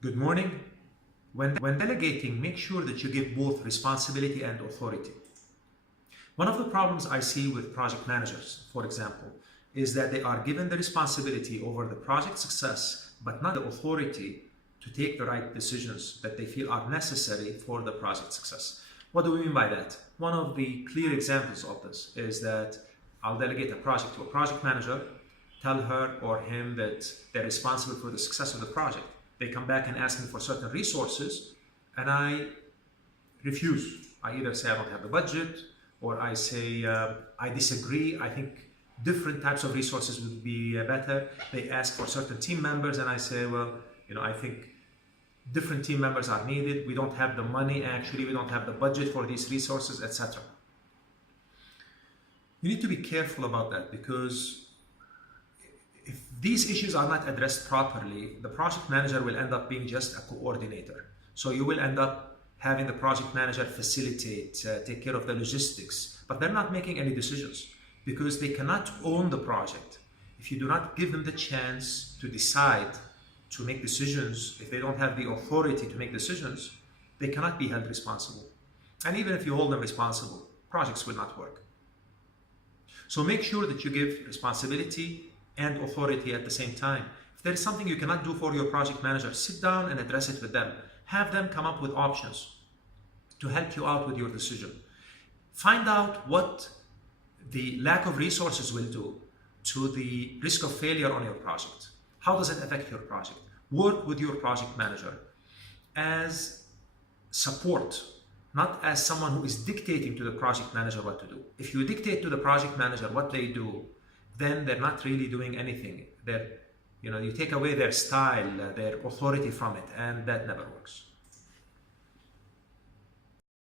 Good morning. When delegating, make sure that you give both responsibility and authority. One of the problems I see with project managers, for example, is that they are given the responsibility over the project success, but not the authority to take the right decisions that they feel are necessary for the project success. What do we mean by that? One of the clear examples of this is that I'll delegate a project to a project manager, tell her or him that they're responsible for the success of the project. They come back and ask me for certain resources, and I refuse. I either say I don't have the budget, or I say I disagree. I think different types of resources would be better. They ask for certain team members, and I say, well, I think different team members are needed. We don't have the money, actually. We don't have the budget for these resources, etc. You need to be careful about that, because if these issues are not addressed properly, the project manager will end up being just a coordinator. So you will end up having the project manager facilitate, take care of the logistics, but they're not making any decisions because they cannot own the project. If you do not give them the chance to decide, to make decisions, if they don't have the authority to make decisions, they cannot be held responsible. And even if you hold them responsible, projects will not work. So make sure that you give responsibility and authority at the same time. If there is something you cannot do for your project manager, sit down and address it with them. Have them come up with options to help you out with your decision. Find out what the lack of resources will do to the risk of failure on your project. How does it affect your project? Work with your project manager as support, not as someone who is dictating to the project manager what to do. If you dictate to the project manager what they do, then they're not really doing anything. You take away their style, their authority from it, and that never works.